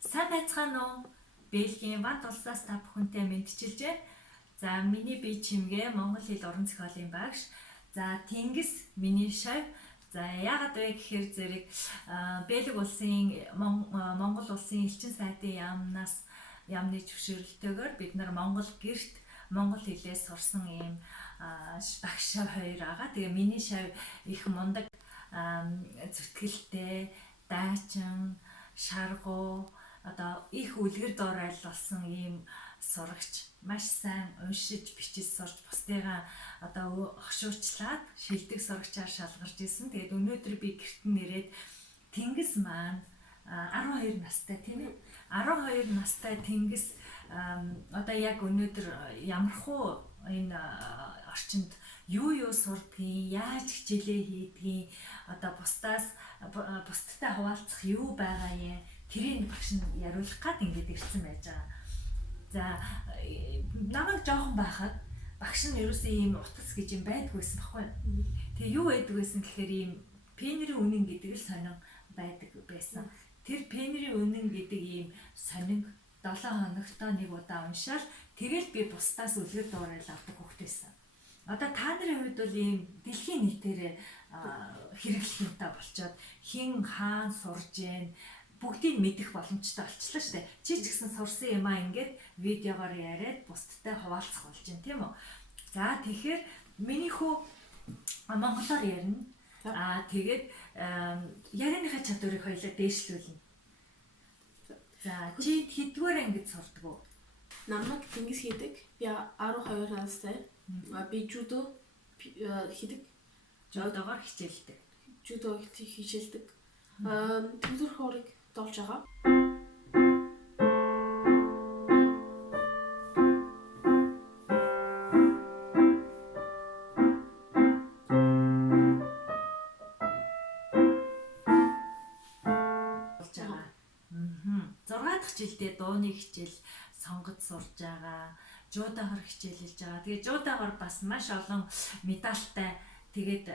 Сайн байцгаана уу? Бельгийн Вант улсаас та бүхэнтэй мэдчилж байна. За миний бие чимгээ Монгол хэл уран зохиолын багш. За Тэнгис миний шав. За яагаад вэ гэхээр зэрэг Бэлэг улсын Монгол улсын элчин сайдын яамны зөвшөөрлөлтөөр бид нар Монгол гэрт монгол хэлээс сурсан ийм багш шав хоёр байгаа. Тэгээ миний шав их мундаг зүтгэлтэй, дайчин, шаргуу одоо их үлгэр дуурайл болсон ийм сурагч маш сайн уншиж бичиж сурч бусдыгаа одоо огшуурчлаад шилдэг сурагчаар шалгарч ирсэн. Тэгээд өнөөдөр би гэрт нэрээд Тэнгис маань 12 настай тийм ээ. 12 настай Тэнгис одоо яг өнөөдөр ямархуу энэ орчинд юу сурдгийг, яаж хичээлээ хийдгийг, одоо бусдтай хуваалцах юу байгаа юм, тэрийг багш нь яриулах гад ингэж ирсэн байж байгаа. За намайг жоохон байхад багш нь ерөөсөө ийм утас гэж юм байдгүйсэн баггүй. Тэгээ юу байдаг байсан гэхээр ийм пенерийн үнэн гэдэг л сонин байдаг байсан. Тэр пенерийн үнэн гэдэг ийм сонин 7 хоногтоо нэг удаа уншаал тэгэл би бусдаас үлгэр дуурайл авдаг хөхт байсан. Одоо та нарын хувьд бол ийм дэлхийн нийтээр хэрэглэх юмтай болчоод хин хаан сурж гэн бүгдийг мэдэх боломжтой болчихлоо шүү дээ. Чи ч гэсэн сурсан юм аа ингээд видеогоор яриад бусдтай хуваалцах болж байна тийм үү? За тэгэхээр миний хүү монголоор ярина. Тэгээд ярианыхаа чадварыг хоёулаа дээшлүүлнэ. За чи хэдгээр ангид сурдаг уу? Намайг Тэнгис хийдэг. Би 12 настай. Би жудо хийдэг. Жудогоор хичээлдэг. Жудо хичээлдэг. Төвлөр хоорыг долж байгаа. Жилдээ дууны хичээл сонгож сурж байгаа, жуудаагаар хичээлж байгаа. Тэгээ жуудаагаар бас маш олон медальтай. Тэгээд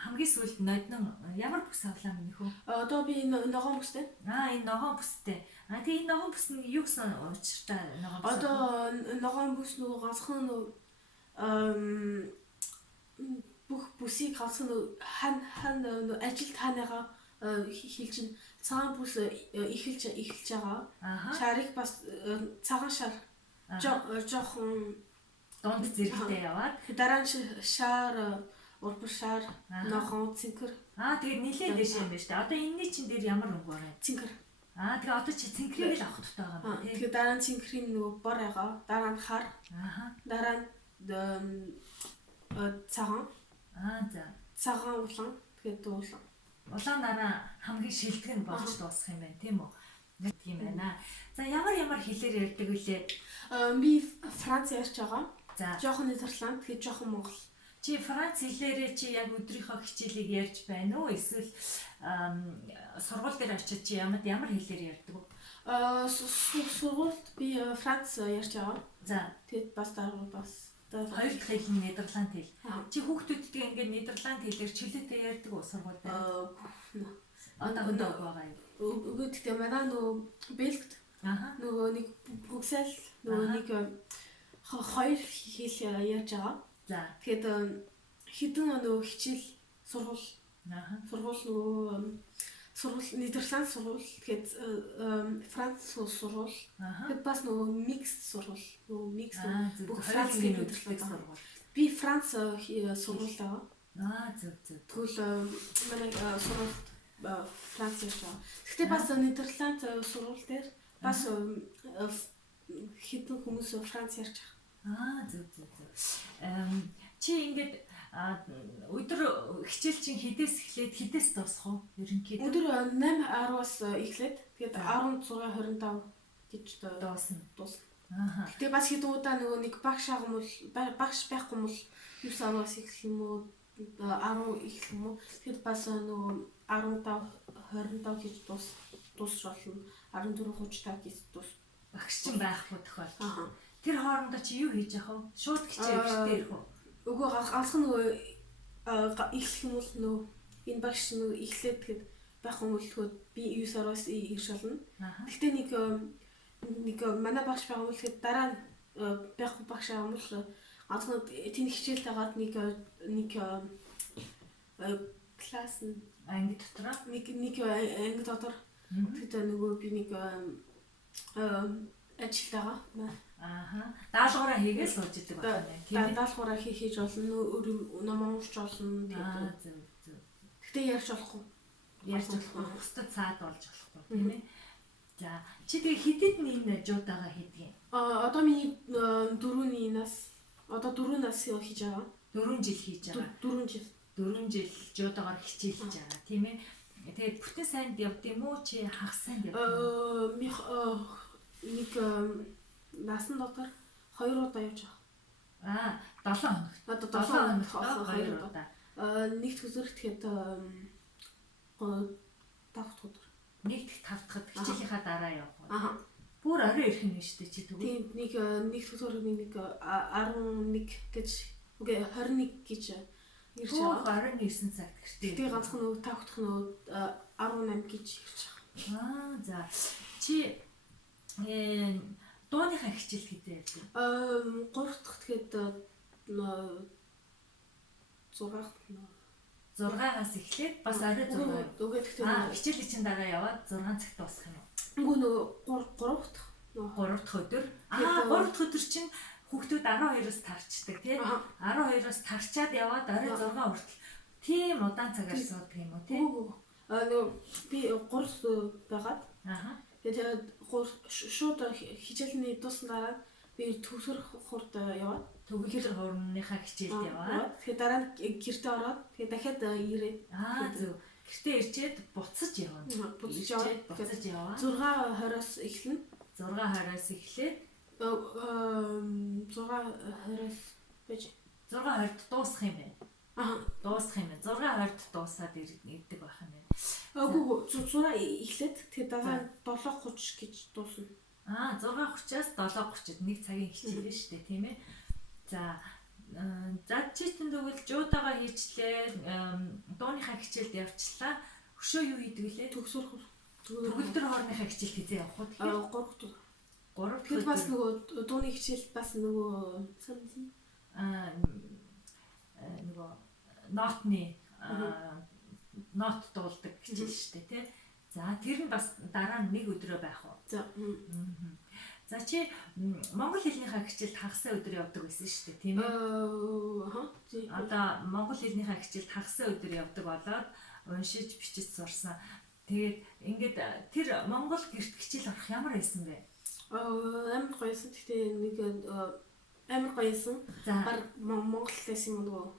хамгийн сүүлд ноднон ямар бүс авлаа минь хөө? Одоо би ногоон бүстэй. Энэ ногоон бүстэй. Тэгээ энэ ногоон бүс нь юу гэсэн учиртай ногоон бүс? Одоо ногоон бүс нөгөө ганцхан бүх бүсийг ганцхан хан ажилд хаанаага хэлж цагаан бүс эхэлж байгаа. Шарыг бас цагаан шар жоохон донд зэрэгтэй яваад дараа нь шар урбар шар ногоон цэнхэр. Тэгээд нилээ дэш юм байна шүү дээ. Одоо энэний чин дээр ямар өнгө байна? Цэнхэр. Тэгээ одоо чи цэнхрийг л авах туфтаа байгаа юм тийм. Тэгээд дараа нь цэнхрийн нөгөө бор байгаа. Дараа нь хар. Дараа нь цагаан. За. Цагаан улаан. Тэгээд дуулан. Улаанаараа хамгийн шилдэг нь болж дуусах юм байна тийм үү? Тийм байна. За ямар хэлээр ярьдаг вүлээ? Би Франц ярьж байгаа. За. Жохон Нидерланд, тэгээд жохон Монгол. Чи Франц хэлээрээ чи яг өдрийнхөө хичээлийг ярьж байна уу? Эсвэл сургууль дээр очиж чи ямар хэлээр ярьдаг вэ? Сургуульд би Франц ярьж байгаа. За. Тэгээд бас хоёр дахь хэл нь Нидерланд хэл. Чи хүүхдүүдтэй ингээд Нидерланд хэлээр чөлөөтэй ярьдаг уу сургууль дээр? Одоо байгаа юм. Өгөөдөө манай нөгөө Бэлгт нөгөө нэг Брюксел нөгөө нэг хоёр хэл ярьж байгаа. За. Тэгээд хэдэн нөгөө хичээл сургууль нөгөө Нидерланд сургууль тэгээд Франц сургууль тэгээд бас нөгөө микс сургууль нөгөө микс бүх Франц Нидерланд сургууль. Би Франц сургууль байгаа. Зөв. Тэгвэл манай сургууль Франц ярьж байгаа. Гэхдээ бас Нидерланд сургууль дээр бас хэдэн хүмүүс Франц ярьж байгаа. Зөв. Чи ингээд өдөр хичээл чинь хідээс эхлээд хідээс дуусах уу? Ерөнхийдөө өдөр 8:10-аас эхлээд тэгээд 16:25 гэж дуусна. Гэтэ бас хэдэн удаа нөгөө нэг багш байхгүй мөл 9:00-аас эхлэх юм уу 10 эхлэх юм уу? Тэгэхэд бас нөгөө 15:25 гэж дуусах болно. 14:35 гэж багш чинь байхгүй тохиолдол. Тэр хоорондоо чи юу хийж яах вэ? Шууд хичээл гэртээ ирэх үү? Үгүй ганцхан нөгөө эхлэх юм бол нөгөө энэ багш нөгөө эхлээд тэгэхэд байх хүмүүс тэгвэл би 9 сараас ирж болно. Аха. Гэхдээ нэг манай багш байгаа хүмүүс тэгээд дараа нь байх багш байгаа хүмүүс ганцхан тэнд хичээл тагаад нэг класс Анги дотроо. нэг анги дотор тэгээд нөгөө би нэг ажил байгаа. Аха. Даалгавраа хийгээ сууж идэг байна тийм ээ. Даалгавраа хийж болно, ном уншиж болно. Зөв. Гэхдээ ярьж болохгүй. Ярьж болохгүй. Хөстөд цаад болж болохгүй тийм ээ. За чи тэгээ хэдэд энэ жуудаага хийдэг юм? Одоо миний 4 нас хийж байгаа. 4 жил хийж байгаа. 4 жил. 4 жил жуудаагаар хичээлж байгаа тийм ээ. Тэгээд бүтэн сайнд явд юм уу чи хагас сайнд явд юм уу? Нэг насан дотор 2 удаа явж байгаа. 7 хоног. Одоо 7 хоног 2 удаа. Нэгт үзэрх тэгэхэд 5 дахь өдөр. Нэгт 5 дахь хичээлийнхаа дараа явах уу? Аха. Бүр орой ирэх юм шүү дээ чи тэгвэл. Тийм нэгт өдрийн нэг 11 гэж үгүй 21 гэж ирж байгаа. 29 цагт гэртээ. Тэгээ ганцхан нөгөө 5 дахь нөгөө 18 гэж ирж байгаа. За чи дууныхаа хичээл хийдэг юм. 3 дахь тэгэхэд 6-аас эхлээд бас орой 6. Үгүй тэгэхээр хичээлийн чинь дараа яваад 6 цагт дуусах юм уу? үгүй нөгөө 3 дахь 3 дахь өдөр. 3 дахь өдөр чинь хүүхдүүд 12-оос тарчдаг тийм. 12-оос тарчаад яваад орой 6 хүртэл тийм удаан цагаар суудаг юм уу тийм? нөгөө би 3 байгаад тэгээд шууд хичээлний дууссан дараа би төгсгөр хурд яваад төгөлдөр хуурныхаа хичээлд яваад тэгээд дараа нь гэртээ ороод тэгээд дахиад ирээд зөв гэртээ ирчээд буцаж явна. Буцаж яваа. 6:20-оос эхэлнэ. 6:20-оос эхлээд 6:20-оос байж 6:20-д дуусах юм байна. Дуусах юм байна. 6:20-д дуусаад ирдэг байх юм байна. Үгүй 6 эхлээд тэгээд дараа нь 7:30 гэж дуусна. 6:30-аас 7:30-д нэг цагийн хичээл шүү дээ тийм ээ. За читэн тэгвэл жуудаага хийчлээ, дууныхаа хичээлд явчлаа. Өшөө юу хийдэг лээ? Төгөлдөр хоорныхаа хичээлд хийzээ явах уу тэгэхээр? 3 дахь. Тэгэхээр бас нөгөө дууны хичээл бас нөгөө нөгөө нотны нот дуулдаг хичээл шүү дээ тий. За тэр нь бас дараа нь нэг өдрөө байх уу? За чи монгол хэлнийхаа хичээлд хагасаа өдөр явдаг байсан шүү дээ тийм ээ? Одоо монгол хэлнийхаа хичээлд хагасаа өдөр явдаг болоод уншиж бичиж сурсан. Тэгээд ингээд тэр монгол гэрт хичээл орох ямар байсан бэ? Амар гоёсэн. Гэхдээ нэг амар гоёсэн. Баг монгол хэлс юм нөгөө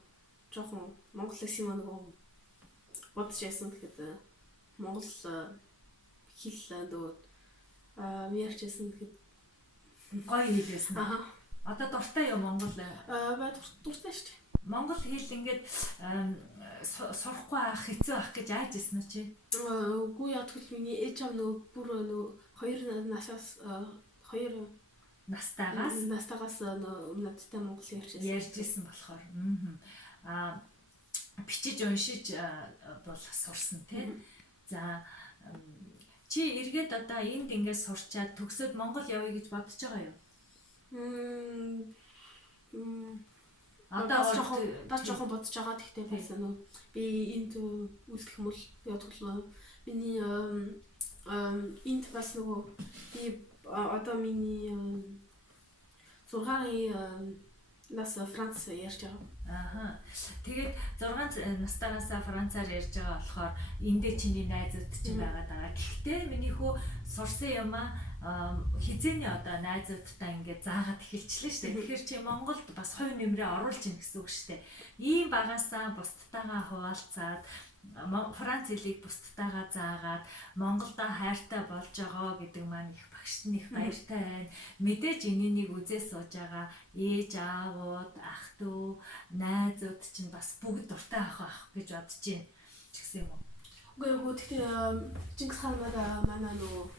жоохон монгол хэлс юм нөгөө бодож яасан. Тэгэхээр монгол хэл нөгөө ярьчихсан. Тэгэхээр гоё хэлсэн. Одоо дуртай юу монгол? Дуртай шүү дээ. Монгол хэл ингээд сурахгүй авах хэцүү авах гэж айж ирсэн үү чи? Үгүй яа тэгвэл миний ээж аав нөгөө бүр нөгөө 2 настайгаас надтай монгол ярьж ирсэн болохоор. Бичиж уншиж бол сурсан тий. За чи эргээд одоо энд ингээд сурчаад төгсөөд Монгол явъя гэж бодож байгаа юу? Одоо бас жоохон бодож байгаа. Тэгтээ бас би энд үлдэх юм бол ядгалаа. Миний энд бас нөгөө би одоо миний 6-ын нас Франц ярьж байгаа. Тэгээд 6 настайгаас Францаар ярьж байгаа болохоор эндээ чиний найзууд ч байгаад байгаа. Гэхдээ миний хүү сурсан юм хизээний одоо найзуудтай ингээд заагаад эхэлчихлээ шүү дээ. Тэгэхээр чи Монголд бас хувь нэмрээ оруулж ийн гэсэн үг шүү дээ. Ийм багасаа бусдтайгаа хуваалцаад Франц хэлийг бусдтайгаа заагаад Монголдо хайртай болж байгаа гэдэг маань их багшд нь их баяртай байна. Мэдээж энэнийг үзээ сууж байгаа ээж аавууд, ах дүү, найзууд чинь бас бүгд дуртай авах гэж бодож байна. Ч гэсэн юм уу? Үгүй гэхдээ Чингис хаан манай нөгөө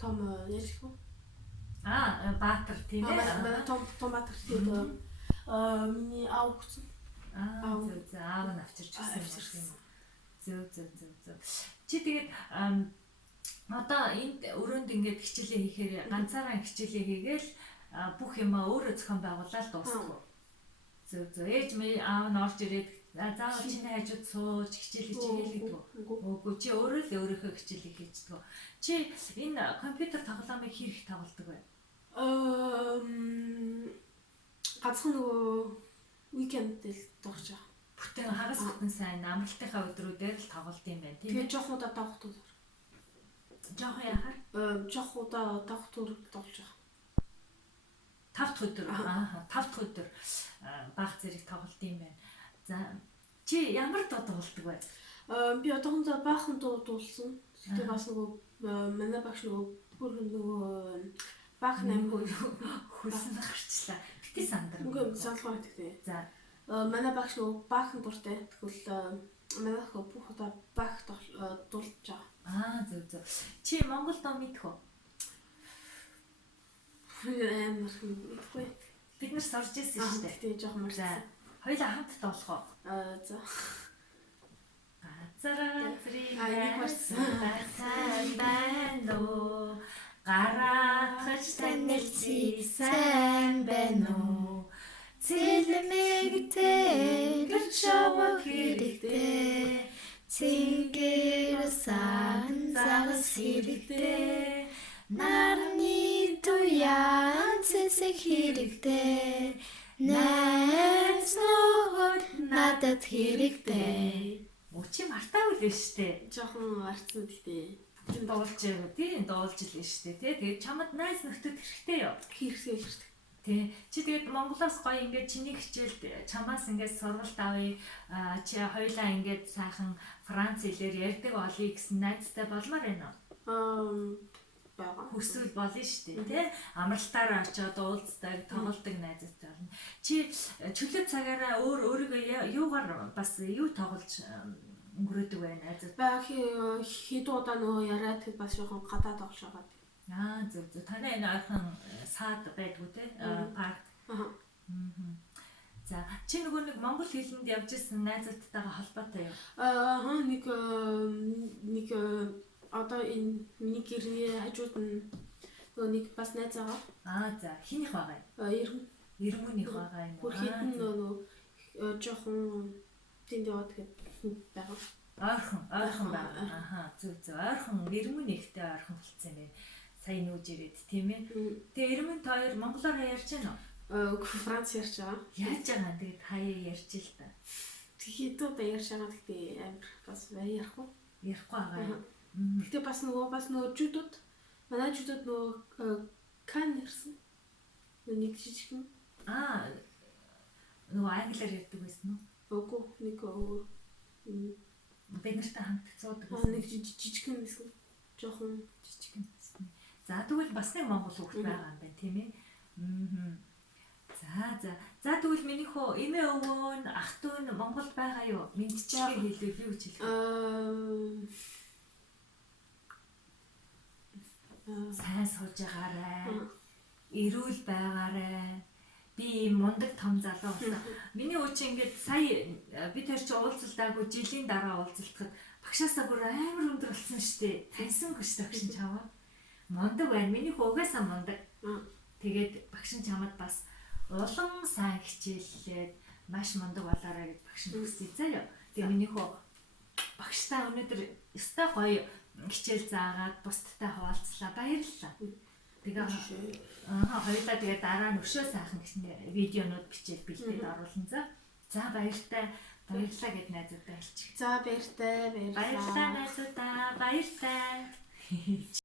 том яаж гэх вэ? Баатар тийм ээ. Том Баатар тэгээд миний аав гэсэн. Аав нь авчирч гисэн юм. Зөв. Чи тэгээд одоо энд өрөөнд ингээд хичээлээ хийхээр ганцаараа хичээлээ хийгээл бүх юмаа өөрөө зохион байгуулаад дуусгав. Зөв. Ээж минь аав нь орж ирээд заавал чиний хажууд сууж хичээл хийгээл гэдэг. Үгүй чи өөрөө л өөрийнхөө хичээлийг хийждэг. Чи энэ компьютер тоглоомыг хэрэг тоглодог вэ? Ганцхан нөгөө уикендэл тоглож байгаа. Бүтэн хагас бүтэн сайн амралтынхаа өдрүүдээр л тоглолт юм байна тийм. Тэгээ жоох удаа тоглох төр. Жоох яхаар? Жоох удаа тоглох төр тоглож байгаа. 5 дахь өдөр. 5 дахь өдөр баг зэрэг тоглолт юм байна. За чи ямар дуу тоглодог вэ? Би одоохондоо баахан дуу дуулсан. Тэгээ бас нөгөө манай багш нөгөө баах 8 хөлсөн гарчлаа. Бити сандар. Үгүй саналгаа гэдэг. За манай багш нөгөө баахан дуртай. Тэгвэл манайх бүх удаа баах дуулж байгаа. Зөв. Чи Монгол дуу мэдэх үү? Үгүй. Бид нар сурж ирсэн шүү дээ. Тэгээ жоох мөр. За хоёулаа хамт тоглох уу? За. Сайн байна уу? Гараахч танилцсан сайн байна уу? Цэлмэгтэй гэрчав хэрэгтэй. Цэнгэр сан загас хэрэгтэй. Нарны туян цэсэг хэрэгтэй. Найз нөхөд надад хэрэгтэй. Чи мартаагүй л штэ. Жохон марцсан гэдэг. Бүгд дуулж байгаа тийм дуулж л штэ тий. Тэгээд чамд найз нөхдөд хэрэгтэй юу? Хэрэгтэй. Тий. Чи тэгээд Монголоос гоё ингээд чиний хичээлд чамаас ингээд сургалт авъя. Чи хоёлаа ингээд сайхан Франц хэлээр ярьдаг олъё гэсэн найзтай болмоор байна уу? Бага. Хүсвэл болно штэ тий. Амралтаараа очиод уулздаг, тоглолдог найзтай болно. Чи чөлөө цагаараа өөрийгөө юугаар бас юу тоглож өнгөрөөдөг вэ найзууд? Хэд удаа нөгөө яриад тэг бас жоохон гадаад тоглож байгаа. Зөв. Танай энэ ойрхон саад байдгүй те парк. За чи нэг монгол хэлэнд явж исэн найзуудтайгаа холбоотой юу? Нэг одоо энэ миний гэрээ хажууд нь нэг бас найз байгаа. За хинийх байгаа юм? Ирмүнийх байгаа юм. Бүр хитэн нөгөө жоохон тэнд яваад байгаа. Ойрхон байгаа. Зөв. Ойрхон ирмүнийхтэй ойрхон болцсон юм байна. Сайн нүүж ирээд тийм ээ. Тэгээ ирмэн хоёр монголоор ярьж байна уу? Франц ярьж байгаа. Яаж байгаа? Тэгээд хаяа ярьж л та. Тэгээд одоо ярьж байгаа гэхдээ амир бас ярихгүй байгаа юм. Гэхдээ бас нөгөө жудууд манай жудууд нөгөө кан ярьсан. Нэг жижигхэн. Нөгөө англиар ярьдаг байсан уу? Үгүй нэг бид нартай хамт цуудаг байсан. Нэг жижигхэн байсан. Жохон жижигхэн байсан. За тэгвэл бас нэг монгол хүүхэд байгаа юм байна тийм ээ. За тэгвэл миний хөө эмээ өвөө нь ах トゥ нь Монголд байгаа юу? Мэдчихээ хэлвэл юу гэж хэлэх вэ? Сайн сууж байгаарай. Эрүүл байгаарай. Би мундаг том залуу болсон. Миний өвч ингээд сая бид хоёр чи уулзалтаагүй жилийн дараа уулзалтахад багшаасаа бүр амар өндөр болсон штэ. Таньсангүй штэ багш чамаа. Мундаг байна. Миний хөөгээсаа мундаг. Тэгээд багш чамд бас улам сайн хичээллээд маш мундаг болоорой гэж багш хүсье заяа. Тэгээ миний хөө багштай өнөөдөр өстой гоё хичээл заагаад бусдтай хуваалцлаа. Баярлалаа. Тэгээ хоёулаа тэгээ дараа нь өшөө сайхан гэсэн видеонууд бичээд бэлдээд оруулсан. За баярлалаа гэд найзуудаа хэлчих. За баяртай. Баярлалаа найзуудаа. Баярлалаа.